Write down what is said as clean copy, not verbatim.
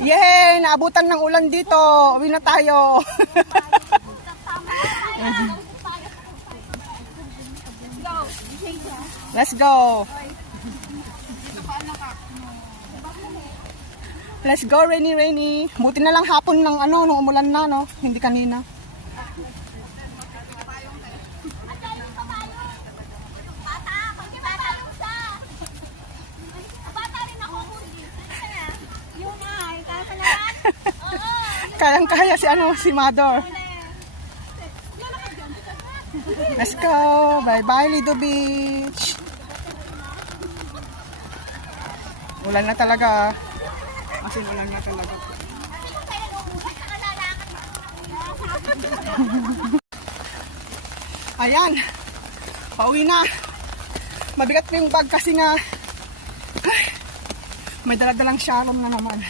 Yay! Naabutan ng ulan dito. Uwi na tayo. Let's go. Let's go, rainy, rainy. Buti na lang hapon ng nung umulan na, no? Hindi kanina. Kayang-kaya si Mother. Let's go. Bye-bye, Lido Beach. Ulan na talaga. Kasi ulan na talaga. Ayan. Pauwi na. Mabigat pa yung bag kasi nga may daladalang sharon na naman.